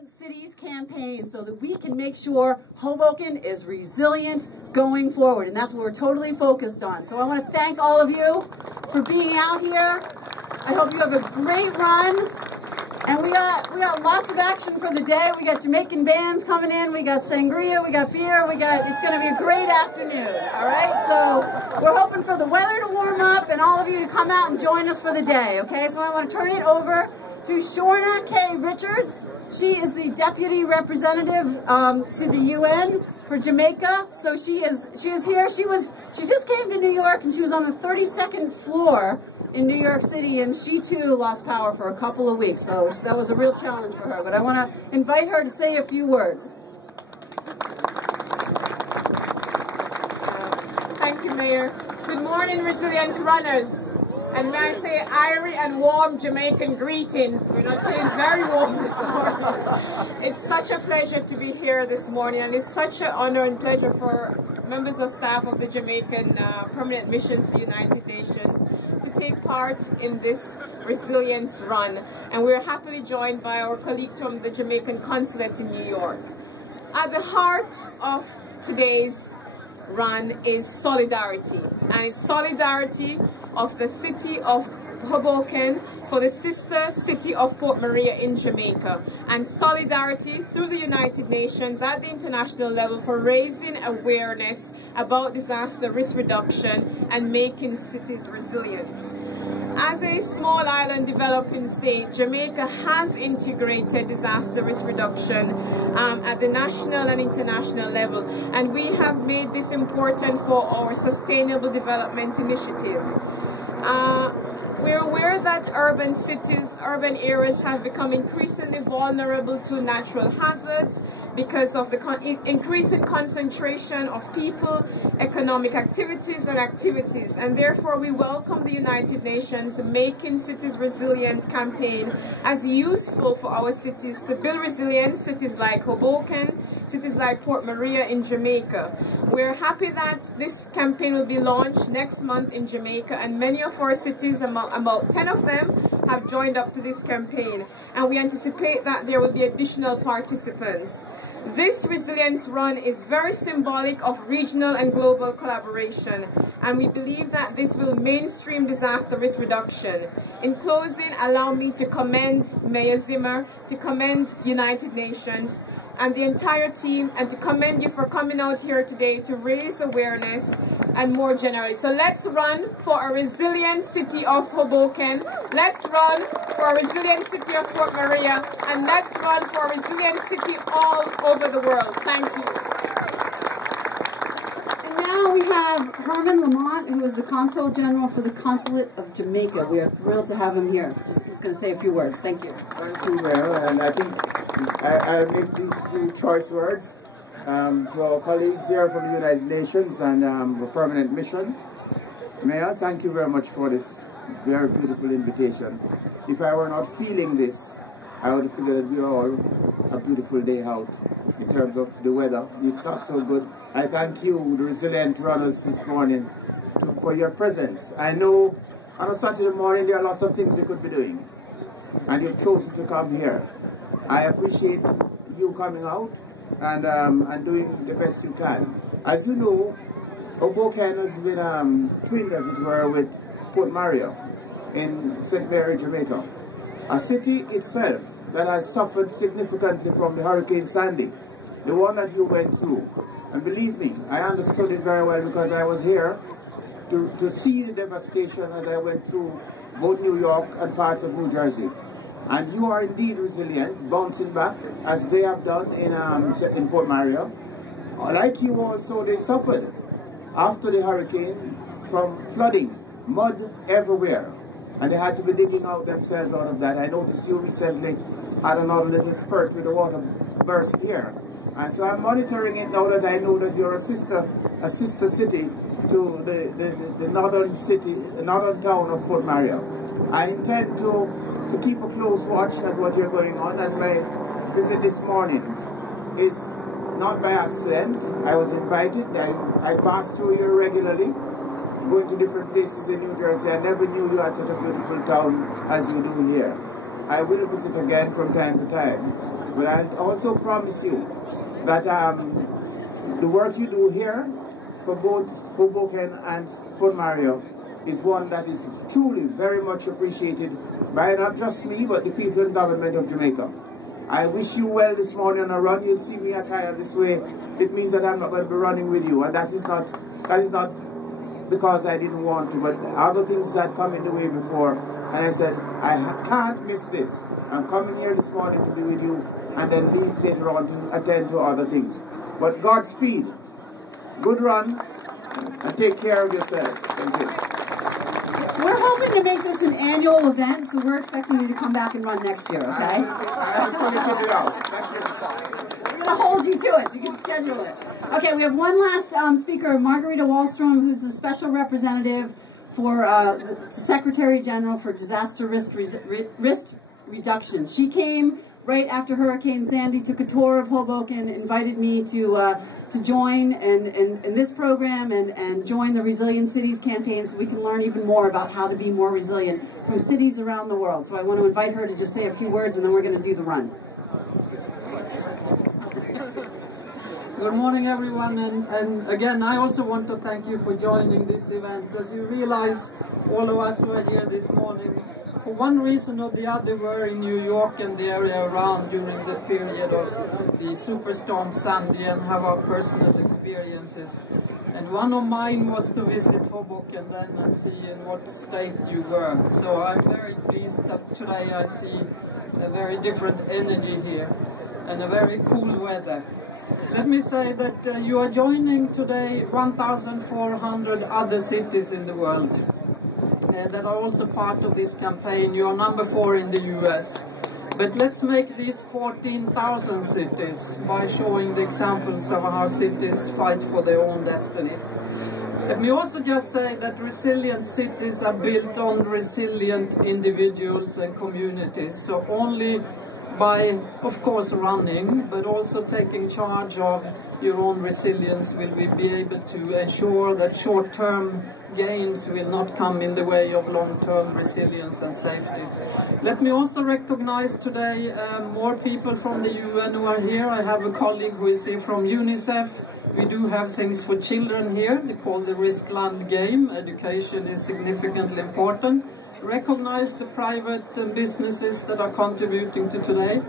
Resilient Cities campaign so that we can make sure Hoboken is resilient going forward. And that's what we're totally focused on. So I want to thank all of you for being out here. I hope you have a great run. And we got lots of action for the day. We got Jamaican bands coming in. We got sangria. We got beer. It's going to be a great afternoon. All right. So we're hoping for the weather to warm up and all of you to come out and join us for the day. Okay. So I want to turn it over to Shorna K. Richards. She is the deputy representative to the UN for Jamaica. So she is here. She just came to New York and she was on the 32nd floor in New York City, and she too lost power for a couple of weeks, so that was a real challenge for her. But I want to invite her to say a few words. Thank you, Mayor. Good morning, Resilience Runners. And may I say airy and warm Jamaican greetings. We're not feeling very warm this morning. It's such a pleasure to be here this morning, and it's such an honor and pleasure for members of staff of the Jamaican Permanent Mission to the United Nations to take part in this resilience run. And we're happily joined by our colleagues from the Jamaican Consulate in New York. At the heart of today's run is solidarity, and it's solidarity of the city of Hoboken for the sister city of Port Maria in Jamaica, and solidarity through the United Nations at the international level for raising awareness about disaster risk reduction and making cities resilient. As a small island developing state, Jamaica has integrated disaster risk reduction at the national and international level, and we have made this important for our Sustainable Development Initiative. We're aware that urban cities, urban areas have become increasingly vulnerable to natural hazards because of the increasing concentration of people, economic activities and therefore we welcome the United Nations Making Cities Resilient campaign as useful for our cities to build resilience, cities like Hoboken, cities like Port Maria in Jamaica. We're happy that this campaign will be launched next month in Jamaica, and many of our cities, about 10 of them, have joined up to this campaign, and we anticipate that there will be additional participants. This resilience run is very symbolic of regional and global collaboration, and we believe that this will mainstream disaster risk reduction. In closing, allow me to commend Mayor Zimmer, to commend United Nations and the entire team, and to commend you for coming out here today to raise awareness and more generally. So let's run for a resilient city of Hoboken, let's run for a resilient city of Port Maria, and let's run for a resilient city all over the world. Thank you. And now we have Herman Lamont, who is the Consul General for the Consulate of Jamaica. We are thrilled to have him here. He's going to say a few words. Thank you. Thank you, Mayor, and I think I'll make these few choice words to our colleagues here from the United Nations and the Permanent Mission. Mayor, thank you very much for this very beautiful invitation. If I were not feeling this, I would figure that we are all a beautiful day out in terms of the weather. It's not so good. I thank you, the resilient runners, this morning for your presence. I know on a Saturday morning there are lots of things you could be doing, and you've chosen to come here. I appreciate you coming out and doing the best you can. As you know, Hoboken has been twinned, as it were, with Port Maria in St. Mary, Jamaica. A city itself that has suffered significantly from the Hurricane Sandy, the one that you went through. And believe me, I understood it very well because I was here to see the devastation as I went through both New York and parts of New Jersey. And you are indeed resilient, bouncing back, as they have done in Port Maria. Like you also, they suffered after the hurricane from flooding, mud everywhere. And they had to be digging out themselves out of that. I noticed you recently had another little spurt with the water burst here. And so I'm monitoring it now that I know that you're a sister city to the northern town of Port Maria. I intend to keep a close watch as what you're going on, and my visit this morning is not by accident. I was invited. I pass through here regularly, going to different places in New Jersey. I never knew you had such a beautiful town as you do here. I will visit again from time to time. But I also promise you that the work you do here for both Hoboken and Port Mario is one that is truly very much appreciated by not just me, but the people in government of Jamaica. I wish you well this morning on a run. You'll see me attire this way. It means that I'm not going to be running with you, and that is not because I didn't want to, but other things had come in the way before, and I said, I can't miss this. I'm coming here this morning to be with you, and then leave later on to attend to other things. But Godspeed, good run, and take care of yourselves. Thank you. We're hoping to make this an annual event, so we're expecting you to come back and run next year, okay? I'm going to figure it out. Thank you. We're going to hold you to it, so you can schedule it. Okay, we have one last speaker, Margarita Wallstrom, who's the special representative for the Secretary General for Disaster Risk Reduction. She came right after Hurricane Sandy, took a tour of Hoboken, invited me to join in this program and join the Resilient Cities campaign so we can learn even more about how to be more resilient from cities around the world. So I want to invite her to just say a few words, and then we're going to do the run. Good morning, everyone, and again, I also want to thank you for joining this event. As you realize, all of us who are here this morning, for one reason or the other, were in New York and the area around during the period of the Superstorm Sandy and have our personal experiences. And one of mine was to visit Hoboken then and see in what state you were. So I'm very pleased that today I see a very different energy here and a very cool weather. Let me say that you are joining today 1,400 other cities in the world that are also part of this campaign. You are number 4 in the US. But let's make these 14,000 cities by showing the examples of how cities fight for their own destiny. Let me also just say that resilient cities are built on resilient individuals and communities. So only by, of course, running, but also taking charge of your own resilience will we be able to ensure that short-term gains will not come in the way of long-term resilience and safety. Let me also recognize today more people from the UN who are here. I have a colleague who is here from UNICEF. We do have things for children here. They call the Risk Land game. Education is significantly important. Recognize the private businesses that are contributing to today.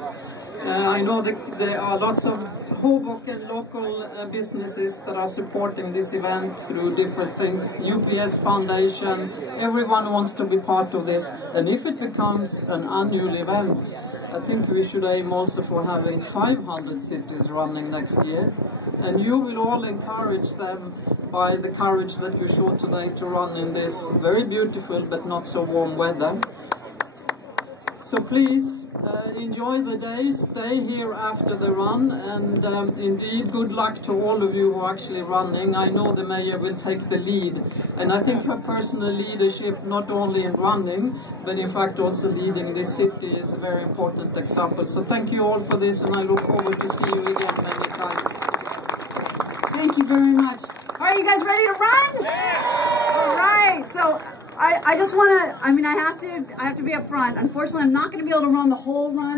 I know that there are lots of Hoboken local businesses that are supporting this event through different things. UPS Foundation, everyone wants to be part of this. And if it becomes an annual event, I think we should aim also for having 500 cities running next year. And you will all encourage them by the courage that you show today to run in this very beautiful but not so warm weather. So please enjoy the day, stay here after the run, and indeed good luck to all of you who are actually running. I know the mayor will take the lead, and I think her personal leadership, not only in running, but in fact also leading this city, is a very important example. So thank you all for this, and I look forward to see you again many times. Thank you very much. All right, you guys ready to run? Yeah! All right, so I just want to, I have to be up front. Unfortunately, I'm not going to be able to run the whole run.